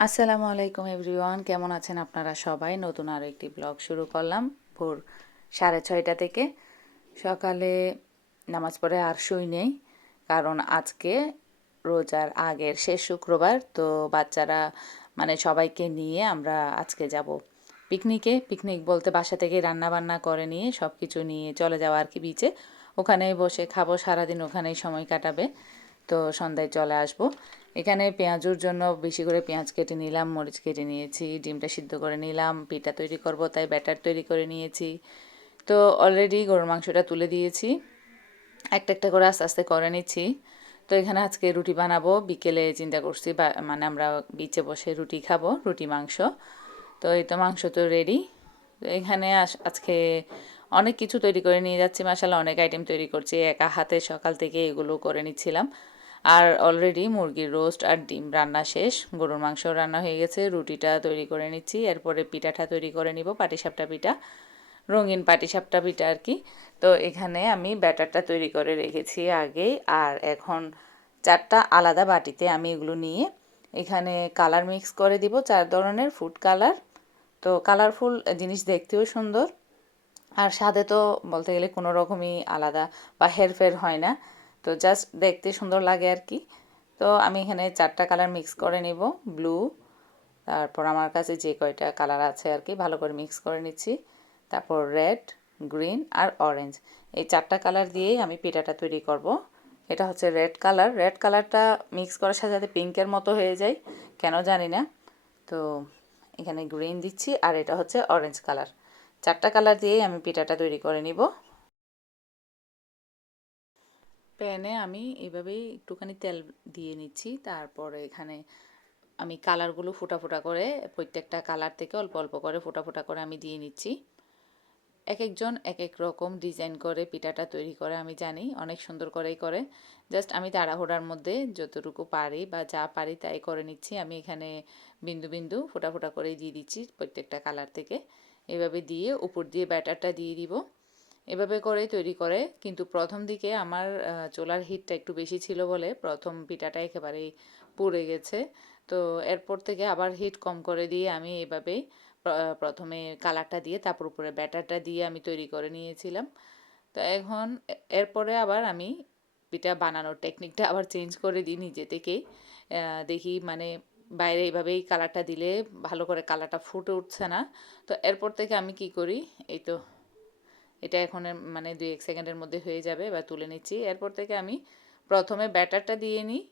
আসসালামু আলাইকুম এভরিওয়ান, কেমন আছেন আপনারা সবাই? নতুন আরও একটি ব্লগ শুরু করলাম ভোর 6:30 থেকে। সকালে নামাজ পড়ে আর শুই নেই, কারণ আজকে রোজার আগের শেষ শুক্রবার। তো বাচ্চারা মানে সবাইকে নিয়ে আমরা আজকে যাব পিকনিকে। পিকনিক বলতে বাসা থেকে রান্না বান্না করে নিয়ে সব কিছু নিয়ে চলে যাওয়া আর কি বিচে। ওখানেই বসে খাবো, সারাদিন ওখানেই সময় কাটাবে। তো সন্ধ্যায় চলে আসব। এখানে পেঁয়াজুর জন্য বেশি করে পেঁয়াজ কেটে নিলাম, মরিচ কেটে নিয়েছি, ডিমটা সিদ্ধ করে নিলাম। পিঠা তৈরি করব তাই ব্যাটার তৈরি করে নিয়েছি। তো অলরেডি গরুর মাংসটা তুলে দিয়েছি, একটা একটা করে আস্তে আস্তে করে নিচ্ছি। তো এখানে আজকে রুটি বানাবো, বিকেলে চিন্তা করছি মানে আমরা বিচে বসে রুটি খাবো, রুটি মাংস। তো এই তো মাংস তো রেডি। তো এখানে আজকে অনেক কিছু তৈরি করে নিয়ে যাচ্ছি, মাশাআল্লাহ অনেক আইটেম তৈরি করছি একা হাতে, সকাল থেকে এগুলো করে নিচ্ছিলাম। আর অলরেডি মুরগির রোস্ট আর ডিম রান্না শেষ, গরুর মাংস রান্না হয়ে গেছে, রুটিটা তৈরি করে নিচ্ছি। এরপরে পিঠাটা তৈরি করে নিব, পাটিসাপটা পিঠা, রঙিন পাটিসাপটা পিঠা আর কি। তো এখানে আমি ব্যাটারটা তৈরি করে রেখেছি আগেই, আর এখন 4টা আলাদা বাটিতে আমি এগুলো নিয়ে এখানে কালার মিক্স করে দিব, 4 ধরনের ফুড কালার। তো কালারফুল জিনিস দেখতেও সুন্দর, আর স্বাদে তো বলতে গেলে কোনো রকমই আলাদা বা হেরফের হয় না। তো জাস্ট দেখতে সুন্দর লাগে আর কি। তো আমি এখানে 4টা কালার মিক্স করে নিব, ব্লু, তারপর আমার কাছে যে কয়টা কালার আছে আর কি ভালো করে মিক্স করে নিচ্ছি। তারপর রেড, গ্রিন আর অরেঞ্জ, এই 4টা কালার দিয়েই আমি পিঠাটা তৈরি করব। এটা হচ্ছে রেড কালার, রেড কালারটা মিক্স করার সাথে সাথে পিঙ্কের মতো হয়ে যায়, কেন জানি না। তো এখানে গ্রিন দিচ্ছি, আর এটা হচ্ছে অরেঞ্জ কালার। 4টা কালার দিয়েই আমি পিঠাটা তৈরি করে নিব। প্যানে আমি এভাবেই একটুখানি তেল দিয়ে নিচ্ছি, তারপরে এখানে আমি কালারগুলো ফোটা ফোটা করে, প্রত্যেকটা কালার থেকে অল্প অল্প করে ফোটা ফোটা করে আমি দিয়ে নিচ্ছি। এক একজন এক এক রকম ডিজাইন করে পিঠাটা তৈরি করে, আমি জানি অনেক সুন্দর করেই করে। জাস্ট আমি তাড়াহুড়ার মধ্যে যতটুকু পারি বা যা পারি তাই করে নিচ্ছি। আমি এখানে বিন্দু বিন্দু ফোটা ফোটা করেই দিয়ে দিচ্ছি প্রত্যেকটা কালার থেকে। এভাবে দিয়ে উপর দিয়ে ব্যাটারটা দিয়ে দিব, এভাবে করেই তৈরি করে। কিন্তু প্রথম দিকে আমার চুলার হিটটা একটু বেশি ছিল বলে প্রথম পিঠাটা একেবারেই পুড়ে গেছে। তো এরপর থেকে আবার হিট কম করে দিয়ে আমি এভাবেই প্রথমে কালারটা দিয়ে তারপর উপরে ব্যাটারটা দিয়ে আমি তৈরি করে নিয়েছিলাম। তো এখন এরপরে আবার আমি পিঠা বানানোর টেকনিকটা আবার চেঞ্জ করে দিই নিজে থেকেই। দেখি মানে বাইরে এইভাবেই কালারটা দিলে ভালো করে কালারটা ফুটে উঠছে না। তো এরপর থেকে আমি কি করি, এই তো এটা এখন মানে 2-1 সেকেন্ডের মধ্যে হয়ে যাবে, বা তুলে নিচ্ছি। এরপর থেকে আমি প্রথমে ব্যাটারটা দিয়ে নিই,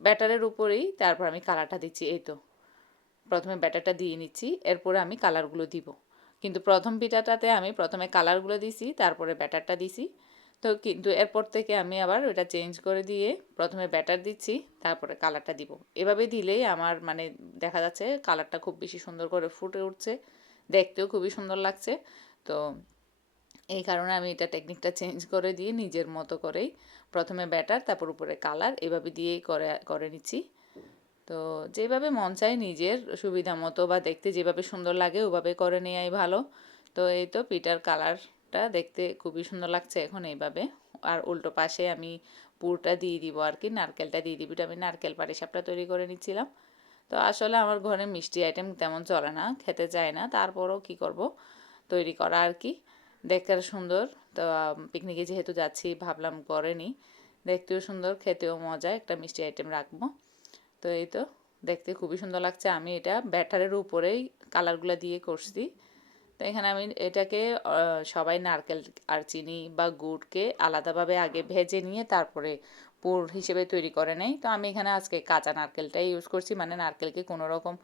ব্যাটারের উপরেই তারপর আমি কালারটা দিচ্ছি। এই তো প্রথমে ব্যাটারটা দিয়ে নিচ্ছি, এরপরে আমি কালারগুলো দিব। কিন্তু প্রথম পিঠাটাতে আমি প্রথমে কালারগুলো দিছি, তারপরে ব্যাটারটা দিছি। তো কিন্তু এরপর থেকে আমি আবার ওটা চেঞ্জ করে দিয়ে প্রথমে ব্যাটার দিচ্ছি, তারপরে কালারটা দিব। এভাবে দিলেই আমার মানে দেখা যাচ্ছে কালারটা খুব বেশি সুন্দর করে ফুটে উঠছে, দেখতেও খুবই সুন্দর লাগছে। তো এই কারণে আমি এটা টেকনিকটা চেঞ্জ করে দিয়ে নিজের মতো করেই প্রথমে ব্যাটার তারপর উপরে কালার এভাবে দিয়েই করে করে নিচ্ছি। তো যেভাবে মন চায় নিজের সুবিধা মতো বা দেখতে যেভাবে সুন্দর লাগে ওভাবে করে নেওয়াই ভালো। তো এই তো পিঠার কালারটা দেখতে খুবই সুন্দর লাগছে এখন এইভাবে। আর উল্টো পাশে আমি পুরটা দিয়ে দিব আর কি, নারকেলটা দিয়ে দিব। আমি নারকেল পাটিসাপটা তৈরি করে নিচ্ছিলাম। তো আসলে আমার ঘরে মিষ্টি আইটেম তেমন চলে না, খেতে চায় না, তারপরও কি করব, তৈরি করা আর কি। দেখতে সুন্দর, তো পিকনিকে যেহেতু যাচ্ছি ভাবলাম করে নিই। দেখতেও সুন্দর, খেতেও মজা, একটা মিষ্টি আইটেম রাখবো। তো এই তো দেখতে খুবই সুন্দর লাগছে। আমি এটা ব্যাটারের উপরেই কালারগুলো দিয়ে করছি। তো এখানে আমি এটাকে সবাই নারকেল আর চিনি বা গুড়কে আলাদাভাবে আগে ভেজে নিয়ে তারপরে পুর হিসেবে তৈরি করে নেই। তো আমি এখানে আজকে কাঁচা নারকেলটাই ইউজ করছি, মানে নারকেলকে কোনো রকম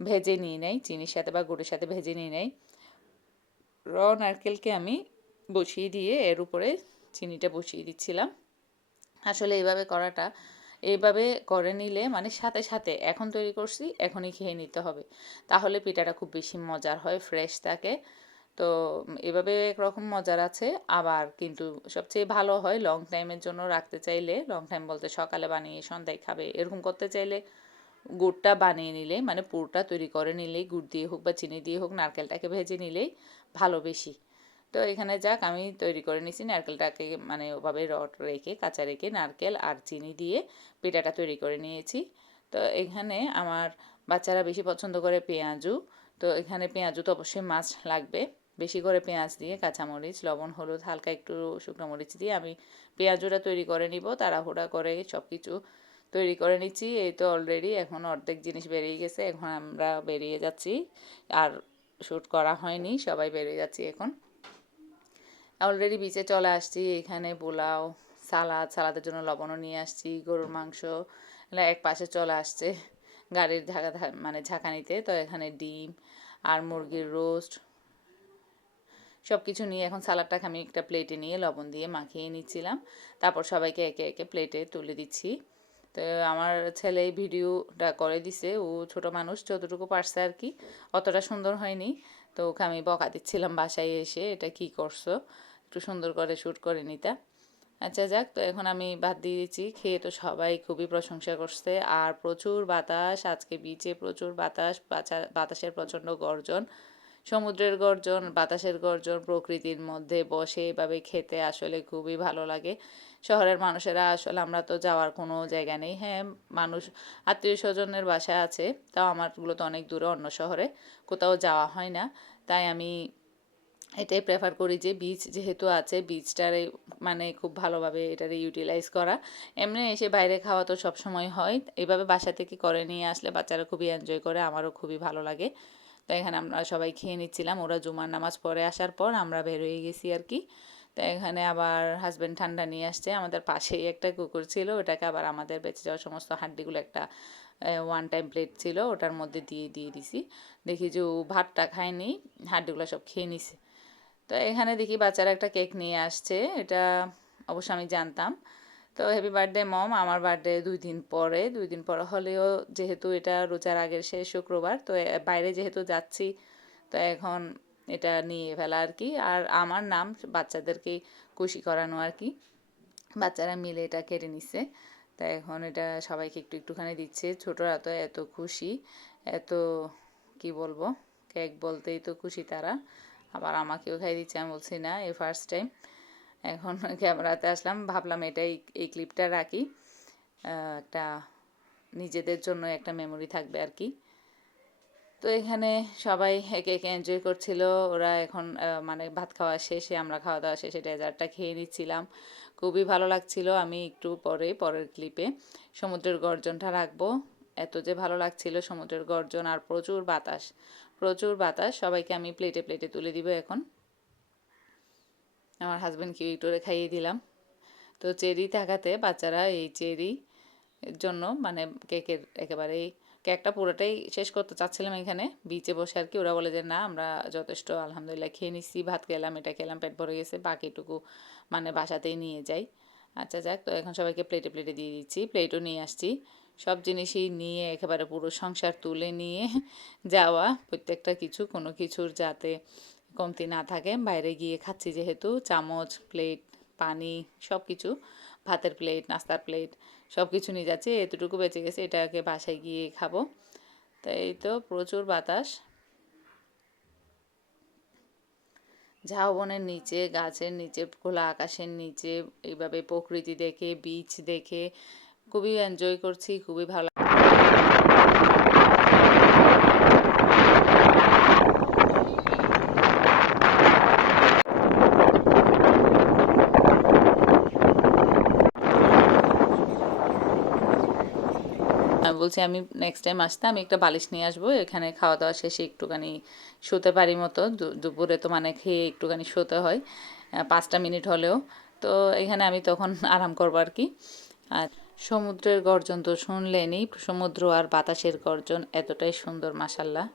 ভেজে নিয়ে নেই, চিনির সাথে বা গুড়ের সাথে ভেজে নিয়ে নেই। নারকেলকে আমি বসিয়ে দিয়ে এর উপরে চিনিটা বসিয়ে দিচ্ছিলাম। আসলে এইভাবে করাটা, এইভাবে করে নিলে মানে সাথে সাথে এখন তৈরি করছি এখনই খেয়ে নিতে হবে, তাহলে পিঠাটা খুব বেশি মজার হয়, ফ্রেশ থাকে। তো এভাবে একরকম মজার আছে। আবার কিন্তু সবচেয়ে ভালো হয় লং টাইমের জন্য রাখতে চাইলে, লং টাইম বলতে সকালে বানিয়ে সন্ধ্যায় খাবে এরকম করতে চাইলে গুড়টা বানিয়ে নিলে, মানে পুরটা তৈরি করে নিলেই, গুড় দিয়ে হোক বা চিনি দিয়ে হোক, নারকেলটাকে ভেজে নিলেই ভালো বেশি। তো এখানে যাক আমি তৈরি করে নিয়েছি নারকেলটাকে, মানে ওভাবে রড রেখে কাঁচা রেখে নারকেল আর চিনি দিয়ে পিঠাটা তৈরি করে নিয়েছি। তো এখানে আমার বাচ্চারা বেশি পছন্দ করে পেঁয়াজু। তো এখানে পেঁয়াজু তো অবশ্যই মাছ লাগবে, বেশি করে পেঁয়াজ দিয়ে কাঁচামরিচ, লবণ, হলুদ, হালকা একটু শুকনো মরিচ দিয়ে আমি পেঁয়াজুটা তৈরি করে নিব। তাড়াহুড়া করে সব কিছু তৈরি করে নিচ্ছি। এই তো অলরেডি এখন অর্ধেক জিনিস বেরিয়ে গেছে, এখন আমরা বেরিয়ে যাচ্ছি। আর শ্যুট করা হয়নি, সবাই বেরিয়ে যাচ্ছি এখন। অলরেডি বিচে চলে আসছি। এখানে পোলাও, সালাদের জন্য লবণও নিয়ে আসছি, গরুর মাংস এক পাশে চলে আসছে গাড়ির মানে ঝাঁকানিতে। তো এখানে ডিম আর মুরগির রোস্ট সব কিছু নিয়ে এখন সালাডটাকে আমি একটা প্লেটে নিয়ে লবণ দিয়ে মাখিয়ে নিচ্ছিলাম। তারপর সবাইকে একে একে প্লেটে তুলে দিচ্ছি। তো আমার ছেলে ভিডিওটা করে দিছে, ও ছোট মানুষ, যতটুকু পারছে আর কি, অতটা সুন্দর হয়নি। তো ওকে আমি বকা দিচ্ছিলাম বাসায় এসে, এটা কি করছো, একটু সুন্দর করে শ্যুট করে নিতা। আচ্ছা যাক, তো এখন আমি ভাত দিয়ে দিচ্ছি। খেয়ে তো সবাই খুবই প্রশংসা করছে। আর প্রচুর বাতাস, আজকে বিচে প্রচুর বাতাস, বাতাসের প্রচণ্ড গর্জন, সমুদ্রের গর্জন, বাতাসের গর্জন, প্রকৃতির মধ্যে বসে এভাবে খেতে আসলে খুবই ভালো লাগে। শহরের মানুষেরা আসলে, আমরা তো যাওয়ার কোনো জায়গা নেই। হ্যাঁ, মানুষ আত্মীয় স্বজনের বাসা আছে, তাও আমারগুলো তো অনেক দূরে, অন্য শহরে, কোথাও যাওয়া হয় না। তাই আমি এটাই প্রেফার করি যে বিচ যেহেতু আছে, বিচটারে মানে খুব ভালোভাবে এটারে ইউটিলাইজ করা। এমনি এসে বাইরে খাওয়া তো সবসময় হয়, এভাবে বাসা থেকে করে নিয়ে আসলে বাচ্চারা খুবই এনজয় করে, আমারও খুবই ভালো লাগে। তো এখানে আমরা সবাই খেয়ে নিচ্ছিলাম। ওরা জুমার নামাজ পড়ে আসার পর আমরা বের হয়ে গেছি আর কি। তো এখানে আবার হাজব্যান্ড ঠান্ডা নিয়ে আসছে। আমাদের পাশেই একটা কুকুর ছিল, ওটাকে আবার আমাদের বেঁচে যাওয়া সমস্ত হাড্ডিগুলো একটা ওয়ান টাইম প্লেট ছিল, ওটার মধ্যে দিয়ে দিছি। দেখি যে ও ভাতটা খায়নি, হাড্ডিগুলো সব খেয়ে নিছে। তো এখানে দেখি বাচ্চারা একটা কেক নিয়ে আসছে, এটা অবশ্য আমি জানতাম। তো হ্যাপি বার্থডে মম, আমার বার্থডে 2 দিন পরে হলেও, যেহেতু এটা রোজার আগের শেষ শুক্রবার, তো বাইরে যেহেতু যাচ্ছি, তো এখন এটা নিয়ে ফেলা আর কি। আর আমার নাম বাচ্চাদেরকে খুশি করানো আর কি। বাচ্চারা মিলে এটা কেটে নিচ্ছে। তো এখন এটা সবাইকে একটুখানি দিচ্ছে। ছোটরা তো এত খুশি, এত কি বলবো, কেক বলতেই তো খুশি তারা। আবার আমাকেও খাই দিচ্ছে, আমি বলছি না, এই ফার্স্ট টাইম। এখন ক্যামেরাতে আসলাম, ভাবলাম এটাই, এই ক্লিপটা রাখি, একটা নিজেদের জন্য একটা মেমোরি থাকবে আর কি। তো এখানে সবাই একে একে এনজয় করছিল। ওরা এখন মানে ভাত খাওয়া শেষে, আমরা খাওয়া দাওয়া শেষে ডেজার্টটা খেয়ে নিচ্ছিলাম, খুবই ভালো লাগছিল। আমি একটু পরের ক্লিপে সমুদ্রের গর্জনটা রাখবো। এত যে ভালো লাগছিল সমুদ্রের গর্জন, আর প্রচুর বাতাস। সবাইকে আমি প্লেটে প্লেটে তুলে দিব এখন। আমার হাজব্যান্ডকে একটু খাইয়ে দিলাম। তো চেরি থাকাতে বাচ্চারা এই চেরি এর জন্য মানে কেকের একেবারেই, কেকটা পুরোটাই শেষ করতে চাচ্ছিলাম এখানে বিচে বসে আর কি। ওরা বলে যে না, আমরা যথেষ্ট আলহামদুলিল্লাহ খেয়ে নিচ্ছি, ভাত খেলাম, এটা খেলাম, পেট ভরে গেছে, বাকিটুকু মানে বাসাতেই নিয়ে যাই। আচ্ছা যাক, তো এখন সবাইকে প্লেটে প্লেটে দিয়ে দিচ্ছি, প্লেটও নিয়ে আসছি। সব জিনিসই নিয়ে একেবারে পুরো সংসার তুলে নিয়ে যাওয়া, প্রত্যেকটা কিছু, কোনো কিছুর যাতে কমতি না থাকে। বাইরে গিয়ে খাচ্ছি যেহেতু, চামচ, প্লেট, পানি, সব কিছু, ভাতের প্লেট, নাস্তার প্লেট, সব কিছু নিয়ে যাচ্ছি। এতটুকু বেঁচে গেছে, এটাকে বাসায় গিয়ে খাবো। তাই এই তো প্রচুর বাতাস, ঝাউবনের নিচে, গাছের নিচে, খোলা আকাশের নিচে, এইভাবে প্রকৃতি দেখে, বিচ দেখে খুবই এনজয় করছি, খুবই ভালো। আমি বলছি আমি নেক্সট টাইম আসতে আমি একটা বালিশ নিয়ে আসবো, এখানে খাওয়া দাওয়া শেষে একটুখানি শুতে পারি মতো। দুপুরে তো মানে খেয়ে একটুখানি শুতে হয় 5টা মিনিট হলেও। তো এখানে আমি তখন আরাম করবো আর কি। আর সমুদ্রের গর্জন তো শুনলেনই, সমুদ্র আর বাতাসের গর্জন এতটাই সুন্দর, মাশাল্লাহ।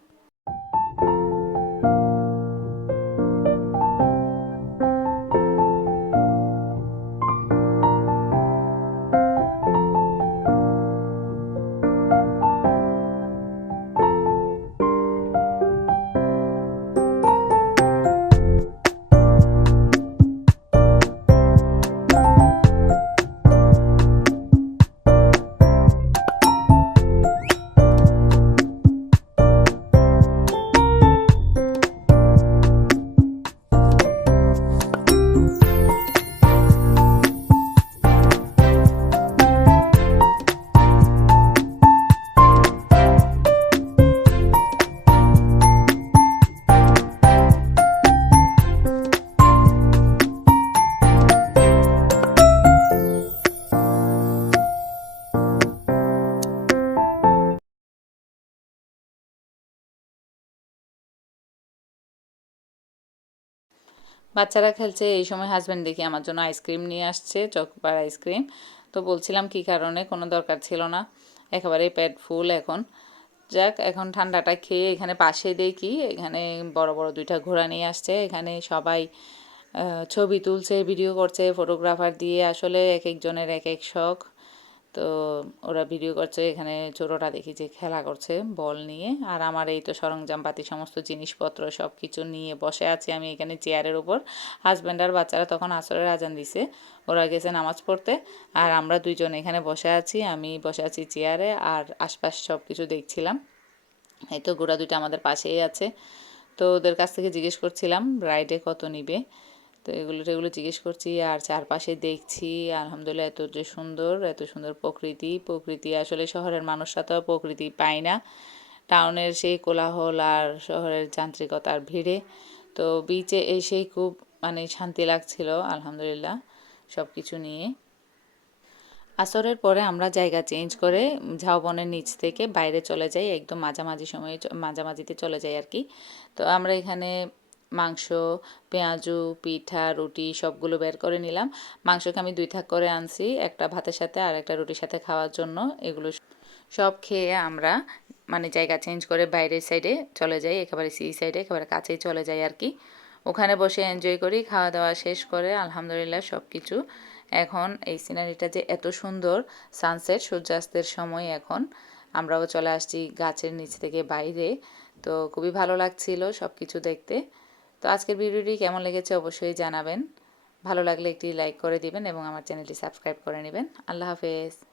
বাচ্চারা খেলছে, এই সময় হাজব্যান্ড দেখি আমার জন্য আইসক্রিম নিয়ে আসছে, চকোবার আইসক্রিম। তো বলছিলাম কি কারণে, কোনো দরকার ছিল না, একেবারেই পেট ফুল এখন। যাক, এখন ঠান্ডাটা খেয়ে এখানে পাশে দেখি এখানে বড় বড় দুইটা ঘোড়া নিয়ে আসছে। এখানে সবাই ছবি তুলছে, ভিডিও করছে, ফটোগ্রাফার দিয়ে। আসলে এক একজনের এক এক শখ। তো ওরা ভিডিও করছে, এখানে ছোটোটা দেখি যে খেলা করছে বল নিয়ে। আর আমার এই তো সরঞ্জামপাতি সমস্ত জিনিসপত্র সব কিছু নিয়ে বসে আছি আমি এখানে চেয়ারের উপর। হাজব্যান্ড আর বাচ্চারা তখন আসরের আজান দিছে, ওরা গেছে নামাজ পড়তে। আর আমরা দুইজন এখানে বসে আছি, আমি বসে আছি চেয়ারে আর আশপাশ সব কিছু দেখছিলাম। এই তো ঘোড়া দুইটা আমাদের পাশেই আছে। তো ওদের কাছ থেকে জিজ্ঞেস করছিলাম রাইডে কত নিবে। তো এগুলো জিজ্ঞেস করছি আর চারপাশে দেখছি। আলহামদুলিল্লাহ, এত সুন্দর প্রকৃতি। প্রকৃতি আসলে শহরের মানুষরা তো প্রকৃতি পায় না, টাউনের সেই কোলাহল আর শহরের যান্ত্রিকতার ভিড়ে। তো বিচে এসেই খুব মানে শান্তি লাগছিল আলহামদুলিল্লাহ সব কিছু নিয়ে। আসরের পরে আমরা জায়গা চেঞ্জ করে ঝাউবনের নিচ থেকে বাইরে চলে যাই, একদম মাঝামাঝিতে চলে যাই আর কি। তো আমরা এখানে মাংস, পেঁয়াজু, পিঠা, রুটি সবগুলো বের করে নিলাম। মাংসকে আমি 2 ভাগ করে আনছি, একটা ভাতের সাথে আর একটা রুটির সাথে খাওয়ার জন্য। এগুলো সব খেয়ে আমরা মানে জায়গা চেঞ্জ করে বাইরের সাইডে চলে যাই, একেবারে সি সাইডে, একেবারে কাছেই চলে যাই আর কি। ওখানে বসে এনজয় করি, খাওয়া দাওয়া শেষ করে আলহামদুলিল্লাহ সব কিছু। এখন এই সিনারিটা যে এত সুন্দর, সানসেট সূর্যাস্তের সময় এখন আমরাও চলে আসছি গাছের নিচ থেকে বাইরে। তো খুবই ভালো লাগছিল সব কিছু দেখতে। তো আজকের ভিডিওটি কেমন লেগেছে অবশ্যই জানাবেন। ভালো লাগলে একটি লাইক করে দিবেন এবং আমার চ্যানেলটি সাবস্ক্রাইব করে নেবেন। আল্লাহ হাফেজ।